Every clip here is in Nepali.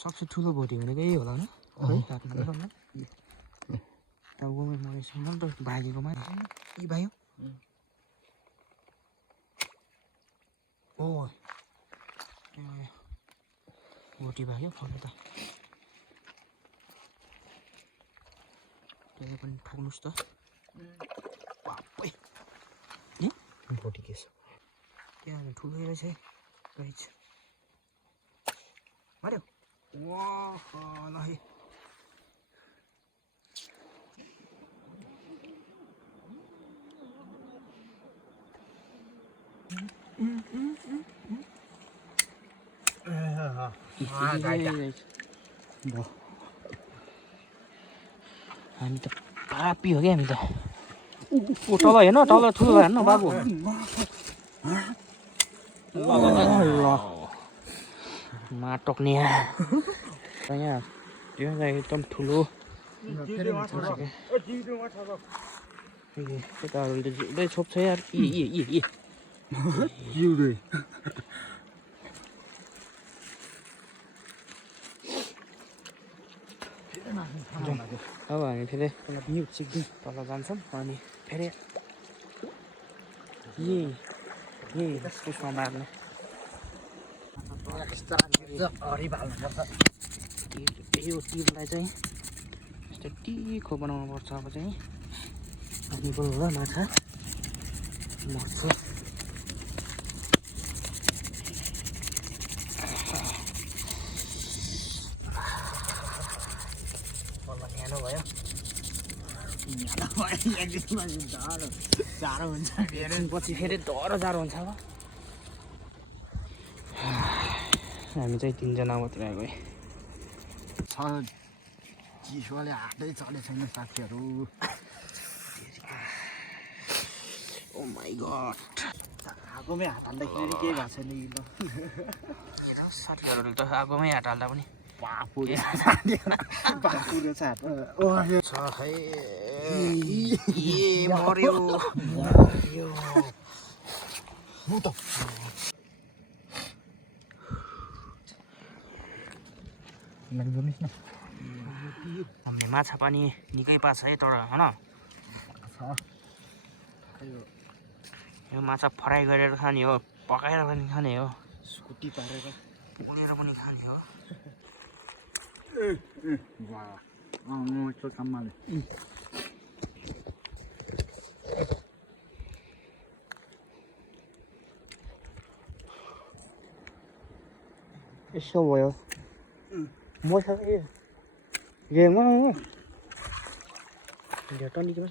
सबसे ठुलो भोटी भनेको यही होला न है हातमा देखाउनु टाउकोमै मरेछ मन त भागेकोमा यी भाइ हो भोटी भाग्यो फर्नु त त्यसले पनि ठोक्नुहोस् त बाबै भोटी के छ त्यहाँ ठुलो रहेछ रहेछ मार्यो वाह ल है हामी त पापी हो क्या हामी त ऊ तल हेर्न तल ठुलो हेर्न बाबु ल माटोक्ने यहाँ त्यो एकदम ठुलो केटाहरूले त जिउँदै छोप्छ यार अब हामी फेरि तल जान्छौँ अनि फेरि त्यसमा मार्ने यो टिपलाई चाहिँ यस्तो टिखो बनाउनु पर्छ अब चाहिँ अनि बल्ल माछा मर्छ भयो जाडो हुन्छ पछि फेरि डह्रो जाडो हुन्छ अब हामी चाहिँ 3 जना मात्रै आएको चिसोले हातै चलेको छैन साथीहरू ओ माई गॉड आगोमै हात हाल्दाखेरि केही भएको छैन साथीहरूले त आगोमै हात हाल्दा पनि बापुरे छ खै मर्यो हामीले माछा पनि निकै पाछ है तर होइन यो माछा फ्राई गरेर खाने हो पकाएर पनि खाने हो स्कुटी पारेर उलेर पनि खाने हो यसो भयो मसँग टन्डीको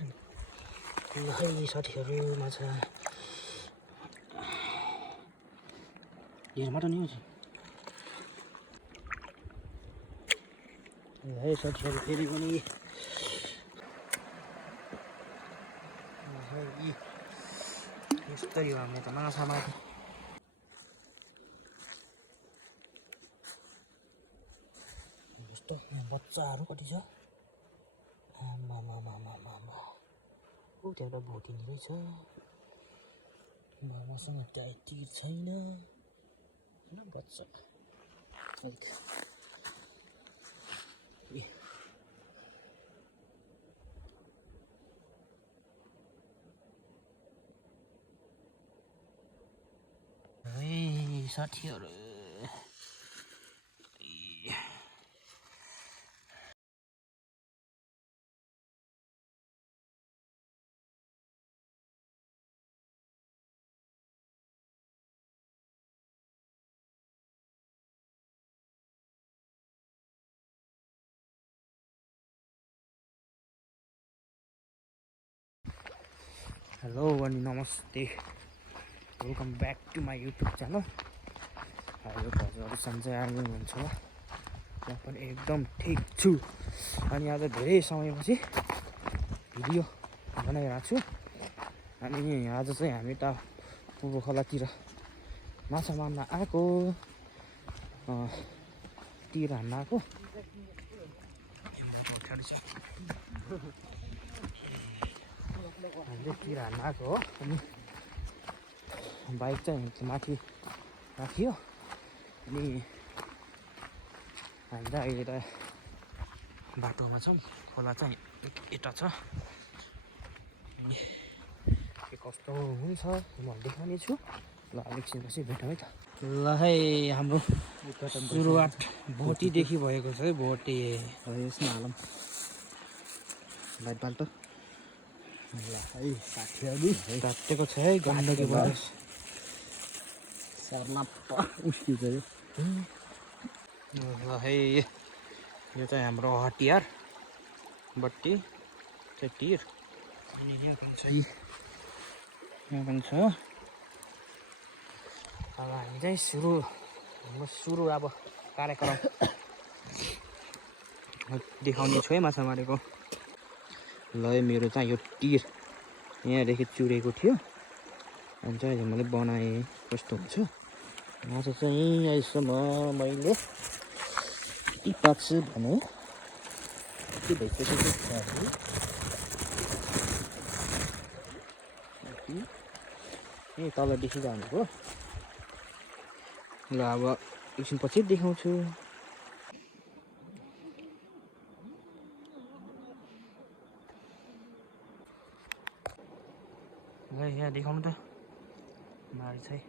खै साथीहरू माछा मात्र नि है साथीहरू फेरि पनि यस्तरी हो हामीले त माछा माथि बच्चाहरू कति छ ऊ त्यहाँ एउटा भोटिनी रहेछ मसँग टाइटिर छैन होइन बच्चा साथीहरू हेलो अनि नमस्ते welcome back to my YouTube channel यो हजुरहरू सन्चै आउनु हुन्छ होला म पनि एकदम ठिक छु अनि आज धेरै समयपछि भिडियो बनाइरहेको छु अनि आज चाहिँ हामी त पूर्व खोलातिर माछा मार्न आएको तिर हान्न आएको हामीले तिर हान्न आएको हो अनि बाइक चाहिँ माथि राखियो अनि हामी त अहिले त बाटोमा छौँ खोला चाहिँ यता छ के कस्तो हुन्छ म देखाउने छु ल अलिकपछि भेटौँ है त ल है हाम्रो सुरुवात भोटीदेखि भएको छ है भोटे यसमा हालौँ लाइट बाल्टो ल है साथीहरू तातेको छ है गण्डकी भएर सर्लाप्प उस्किन्छ यो ल है यो चाहिँ हाम्रो हतियार बत्ती चाहिँ तिर अनि यहाँ पनि छ यहाँ पनि छ अब हामी चाहिँ सुरु अब कार्यक्रम देखाउने छु है माछा मारेको ल है मेरो चाहिँ यो तिर यहाँदेखि चुरेको थियो अनि चाहिँ अहिले मैले बनाएँ कस्तो हुन्छ माछा चाहिँ अहिलेसम्म मैले यति पाक्छु भने के भइसकेको छ ए तल देखिरहनुको ल अब एकछिन पछि देखाउँछु ल यहाँ देखाउनु त मारी चाहिँ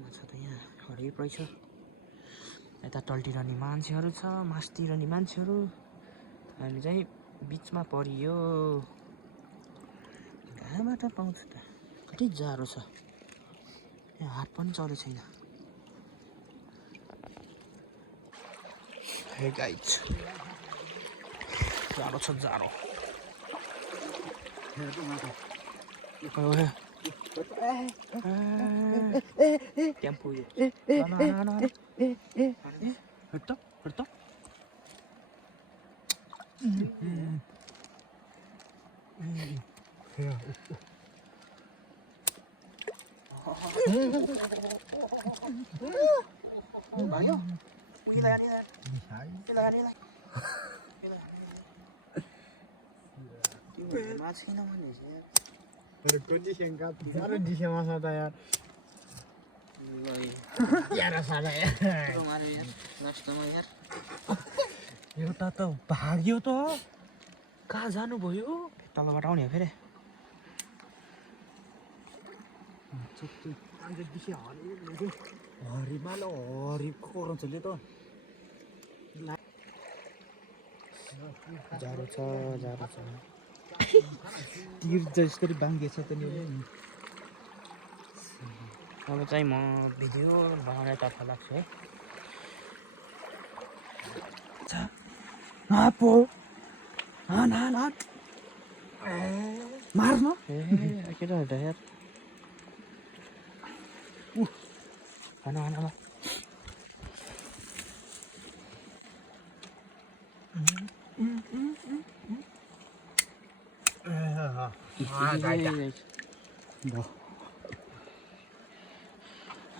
माछा त यहाँ हरियो रहेछ यता टल्टिरहने मान्छेहरू छ मासतिरहने मान्छेहरू हामी चाहिँ बिचमा परियो कहाँबाट पाउँछ त कति जाडो छ यहाँ हात पनि चल्यो छैन हे गाइज जाडो छ जाडो त्यहाँ पुग्यो हट्ट भाग्यो एउटा त भाग्यो त कहाँ जानुभयो तलबाट आउने हो फेरि हरिमा ल हरिको कराउँछले त जाडो छ तिर जसरी बाङ्गिएछ त नि अब चाहिँ म भिडियो बनाउनेतर्फ लाग्छु है मार्न ए के त हट्दा यार खाना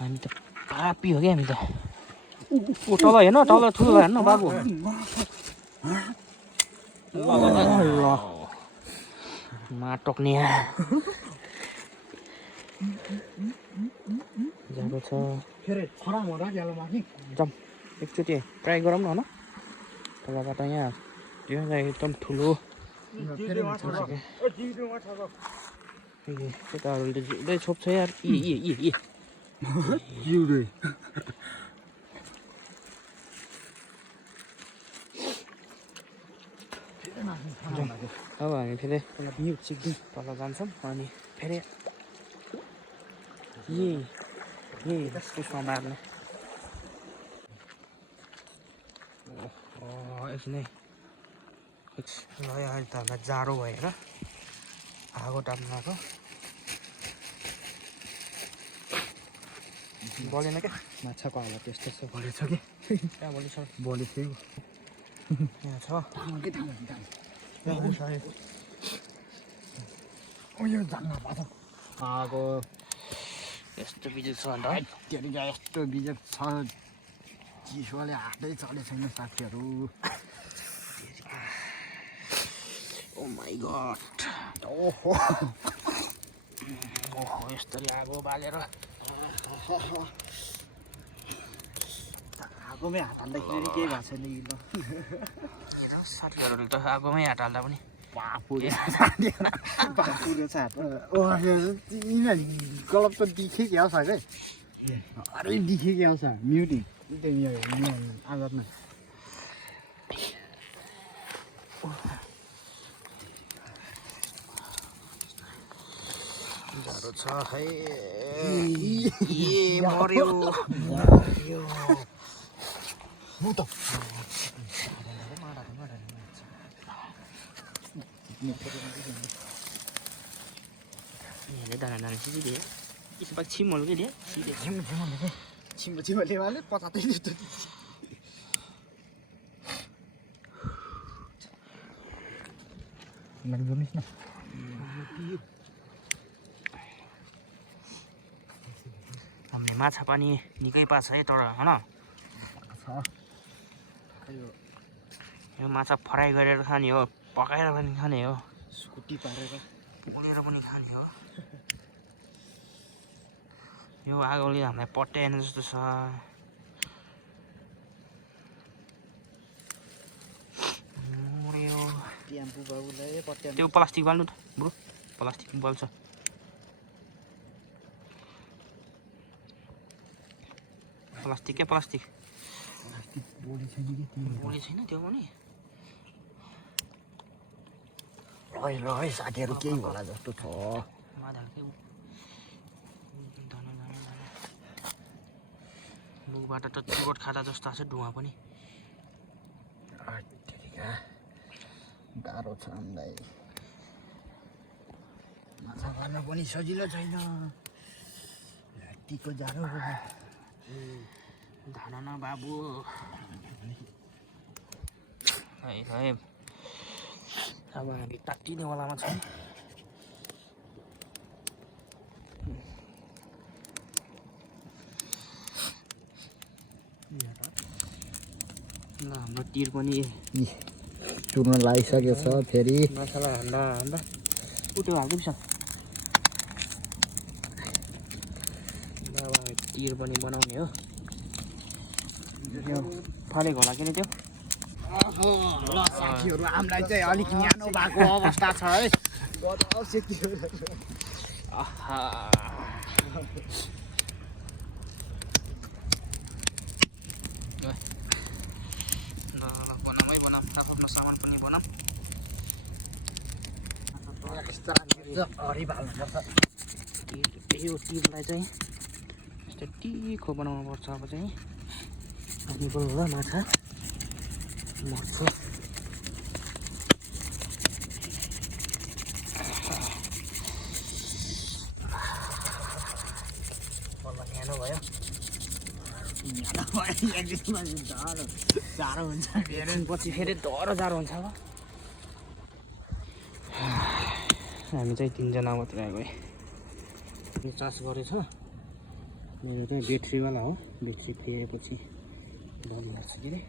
हामी त पापी हो क्या हामी त ऊ तल हेर्न तल ठुलो हेर्न बाबु माटोक्ने जाडो छ जाउँ एकचोटि ट्राई गरौँ न होइन तलबाट यहाँ त्यो चाहिँ एकदम ठुलो केटाहरूले जिउँदै छोप्छ यार अब हामी फेरि तल जान्छौँ अनि फेरि त्यसमा मार्ने एकछिनै ल अहिले त हामीलाई जाडो भएर आगो टाप्नु आएको बलेन क्या माछाको हालत त्यस्तो छ बलेछ कि कहाँ बलेछ बले थियो यहाँ छ यो जान्न पर्छ आगो यस्तो बिजुक छ अन्त यस्तो बिजोक छ चिसोले हातै चले छैन साथीहरू ओ माई गॉड ओहो ओहो यस्तरी आगो बालेर आगोमै हात हाल्दाखेरि केही भएको छैन कि ल हेर साथीहरूले त आगोमै हात हाल्दा पनि बापुरे बापुरे छ हात गलत त दिखे क्या साग अरे दिखे क्या छ म्युटिङ आगत नै गाह्रो छ है मर्यो दाना दाना सिधै इस बार छिमोल के लिए सीधे छिमले वाले पचातै लाग्छ न हामीले माछा पनि निकै पाछ है तर होइन यो माछा फ्राई गरेर खाने हो पकाएर पनि खाने हो स्कुटी पारेर उलेर पनि खाने हो यो आगोले हामीलाई पट्याएन जस्तो छ टेम्पू बाबुलाई पट्याउनु त्यो प्लास्टिक बाल्नु त ब्रो प्लास्टिक बाल्छ प्लास्टिक क्या प्लास्टिक बोडी छैन कि बोली छैन त्यो पनि है साथीहरू केही होला जस्तो छ माधाकै मुखबाट त चुरोट खाँदा जस्तो छ धुवा पनि गाह्रो छ हामीलाई माछा मार्न पनि सजिलो छैन रातिको जाडो धान न बाबु है अब हामी तात्तिनेवालामा छौँ ल हाम्रो तिर पनि चुर्न लागिसकेको छ फेरि मसला हान्दा हान्दा उठ्यो हाल्दैछ अब तिर पनि बनाउने हो फलेको होला के त्यो ल साथीहरू हामीलाई चाहिँ अलिक न्यानो भएको अवस्था छ है बनामै बनाऊँ आफ्नो सामान पनि बनाऊँ यो टिरलाई चाहिँ यस्तो टिखो बनाउनु पर्छ अब चाहिँ निको होला माछा मर्छ न्यानो भयो जाडो हुन्छ पछि फेरि डह्रो जाडो हुन्छ अब हामी चाहिँ तिनजना मात्र आएको है यो चार्ज गरेछ यो चाहिँ ब्याट्रीवाला हो ब्याट्री फेरेपछि बन्द लाग्छ के अरे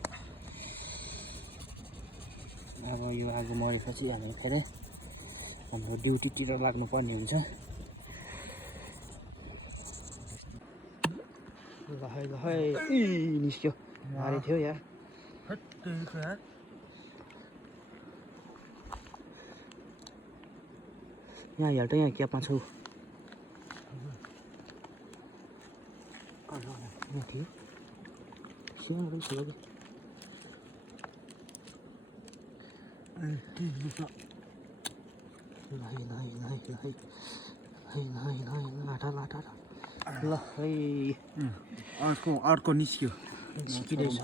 अब यो आगो मरेपछि हामी फेरि हाम्रो ड्युटीतिर लाग्नुपर्ने हुन्छ ल है निस्क्यो भारी थियो यार यहाँ हेल्ट यहाँ क्यापमा छौ यहाँ थियो सिङहरू छ ल है अर्को निस्क्यो निस्किँदैछ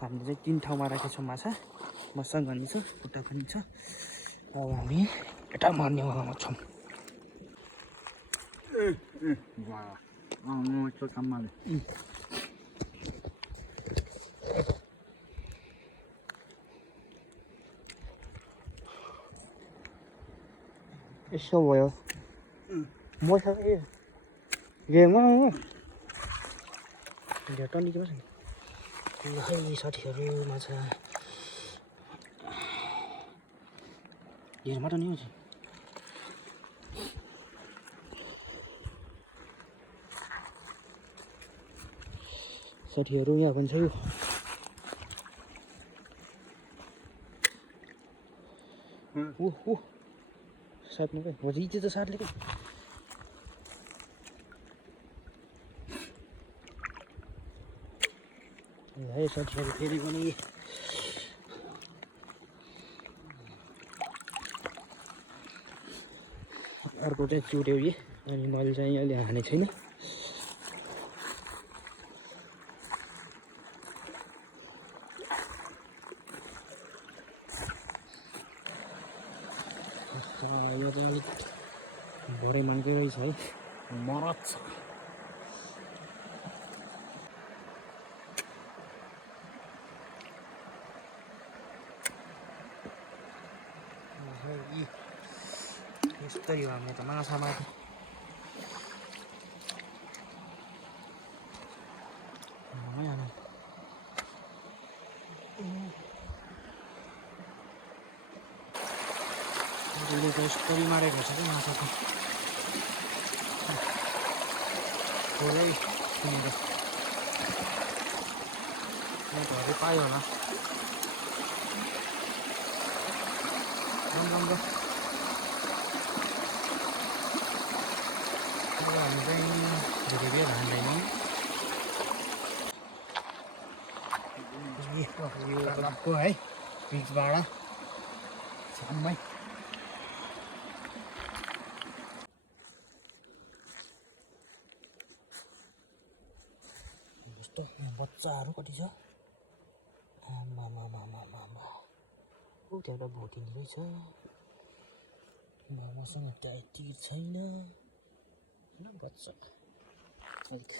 हामीले चाहिँ 3 ठाउँमा राखेको छौँ माछा मसँग पनि छ खुट्टा पनि छ अब हामी यता मार्नेवालामा छौँ यसो भयो मसँग गेममा भेट निकै छ नि ल है साथीहरू माछा हेरबाट नि हुन्छ साथीहरू यहाँ पनि छ यो ओ साट्नु क्या हो इज्जत त साट्ले क्या है साथीहरू फेरि पनि अर्को चाहिँ चुट्यो कि अनि मैले चाहिँ अहिले हानेको छैन यो चाहिँ अलिक भोरै मान्कै रहेछ है मरद छ यस्तरी हो हामीले त माछा माथि यस्तरी मारेको छ कि माछाको थोरै सुनेर घरै पायो होला राम्रो हामी चाहिँ धेरै बेर हान्दैनौँ यो लगको है बिचबाट छाममै यस्तो बच्चाहरू कति छ आमा ऊ त्यहाँ एउटा भोटिनी रहेछ मसँग त्यति छैन होइन बच्चा अलिक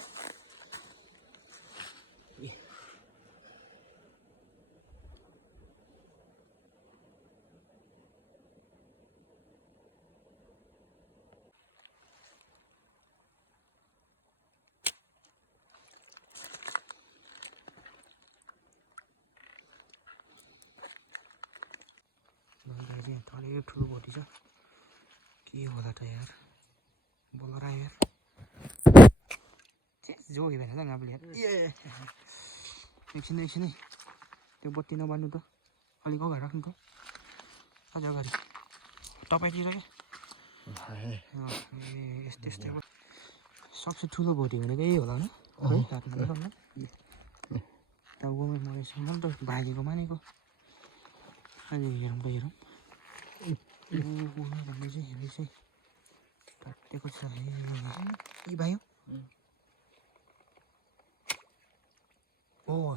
थोरै ठुलो भोटी छ के होला त यार बोलर आयो यार जोगी भएन त गाबले यार एकछिन है त्यो बत्ती नबाल्नु त अलिक अगाडि राख्नु त अझ अगाडि तपाईँतिर क्या यस्तै सबसे ठुलो भोटी भनेको यही होला होइन है हातमा टाउकोमा मरेछ मैले त भागेको मानेको अहिले हेरौँ भन्ने चाहिँ हेर्दै चाहिँ काटेको छ यी भाइ ओ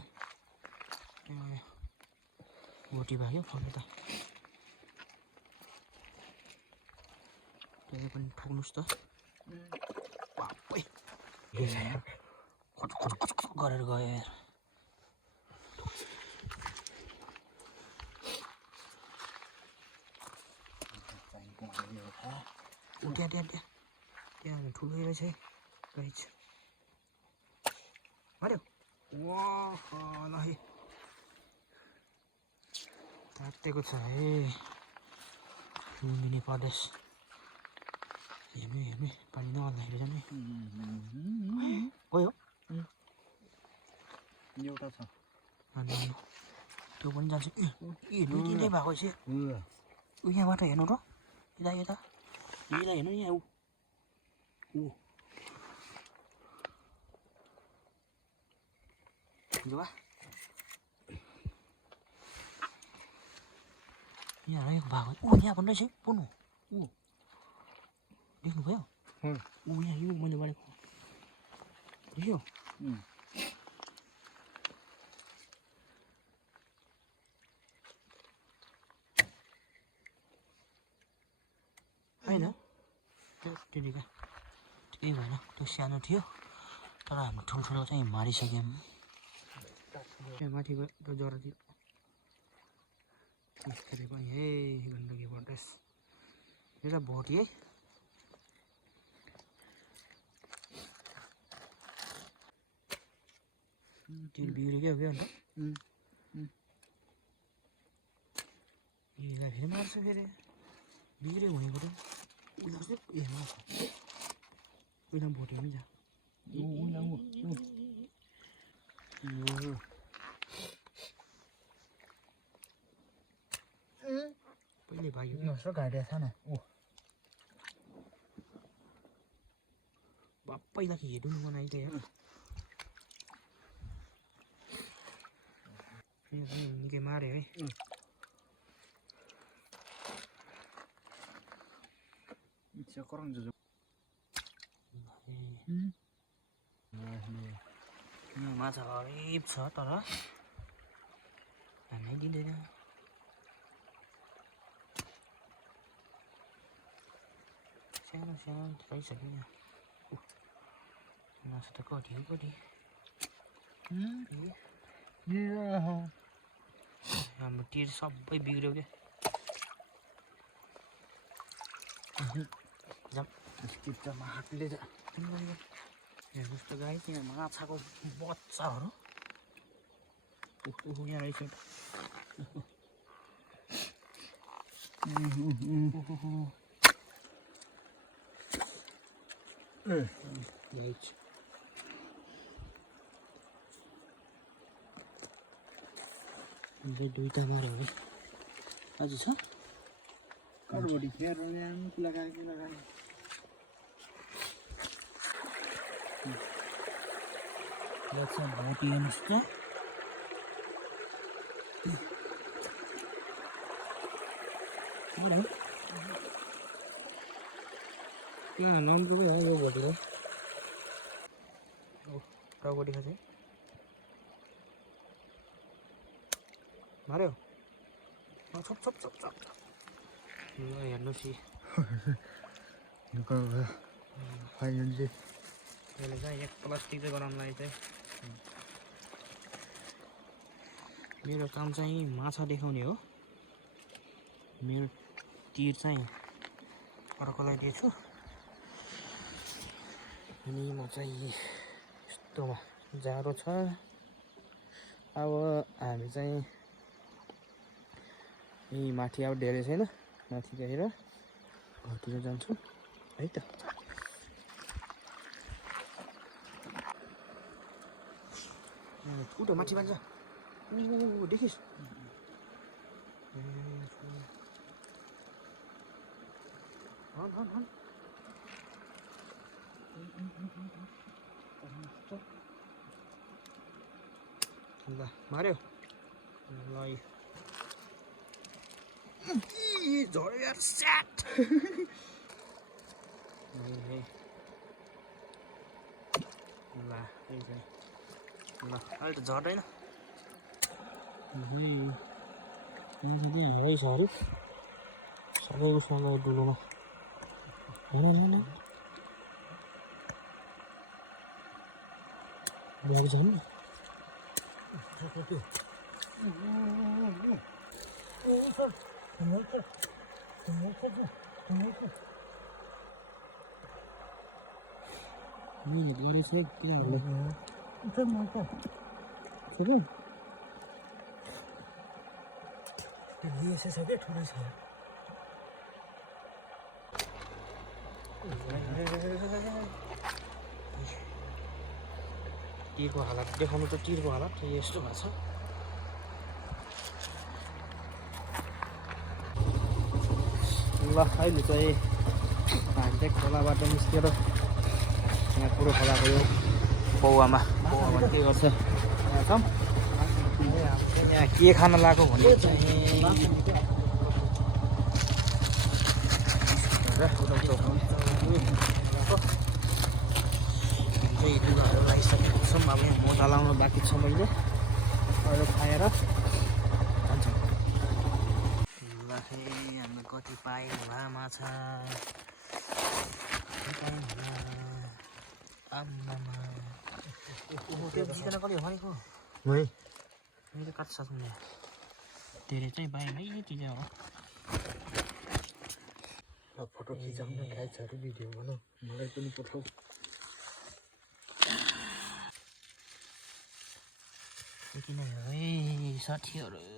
भोटी भाग्यो फल्नु त त्यसले पनि ठोक्नुहोस् त खच गरेर गयो यार त्यहाँ ठुलै रहेछ है रहेछ मार्यो ल है काटेको छ है लुम्बिनी प्रदेश हेर्नु पानी नहाल्दाखेरि जाने गयो एउटा छ अनि त्यो पनि जान्छ दुई तिनटै भएको छ यहाँबाट हेर्नु र यता हेर्नु यहाँ ऊ जोगा यहाँ रहेको भएको यहाँ भन्नु रहेछ पुग्नु देख्नुभयो यहाँ यो मैले गरेको देख्यो होइन त्यतिका केही भएन त्यो सानो थियो तर हाम्रो ठुल्ठुलो चाहिँ मारिसक्यौँ त्यहाँ माथि गयो त्यो जरातिर त्यसरी पनि हे गण्डकी प्रदेश यो त भोटी है तिर बिग्रेको हो क्या अन्त यसलाई फेरि मार्छ फेरि बिग्रेको हुनेको त उसलाई कस्तो ए मार्छ उहिले भोट्यो नि पहिले भाग्यो नसो घाटे छ न ओ पहिला हेर्नु नि बनाइ त यार निकै माऱ्यो है इच्छा करन जो माछा हरिब छ तर हानै दिँदैन सानो सानो रहेछ कि यहाँ माछा त कति हो कति हाम्रो तिर सबै बिग्रियो क्या स्किप्टमा हातले हेर्नुहोस् त गाई यहाँ माछाको बच्चाहरू यहाँ रहेछ दुईटा माऱ्यो है अझ छ कडबडी खेर लगाएको भोटी हेर्नुहोस् त नम्बर हो यो भोटीको टाउकोटी खान्छ माऱ्यो छप छप छप छप ल हेर्नुहोस् फाइनली यसले चाहिँ एक प्लास्टिक चाहिँ गराउनलाई चाहिँ मेरो काम चाहिँ माछा देखाउने हो मेरो तिर चाहिँ अर्कोलाई दिएछु अनि म चाहिँ यस्तोमा जाडो छ अब हामी चाहिँ यही माथि अब धेरै छैन माथि गएर घरतिर जान्छौँ है त उठो माथि बान्छ देखिस् ल माऱ्यो ल झऱ्यो यार स्याट ल ल अहिले त झर्दैन माछा चाहिँ हालै छ अरे सबै उसमा गयो डुलोमा होइन लाग्छ नि मिहिनेत गरेछ तिनीहरूले लिएछ क्या ठुलो छ टिरको हालत देखाउनु त टिरको हालत यस्तो भएको छ ल अहिले चाहिँ हामी चाहिँ खोलाबाट निस्केर यहाँ पुरो खोलाको यो पौवामा के गर्छ यहाँ छौँ यहाँ के खान लाग्यो भने चाहिँ लुगाहरू लगाइसकेको छौँ अब यहाँ मोजा लाउनु बाँकी छ मैले अरू खाएर जान्छौँ ल हामी कति पायौँ होला माछा आम्मामा त्यो बिसिकन कसले भनेको मैले काट्छ सुन्ने धेरै चाहिँ बाई है यति चाहिँ हो फोटो खिचाउन गाइजहरू भिडियो बनाऊ मलाई पनि पठाऊ यति नै हो है साथीहरू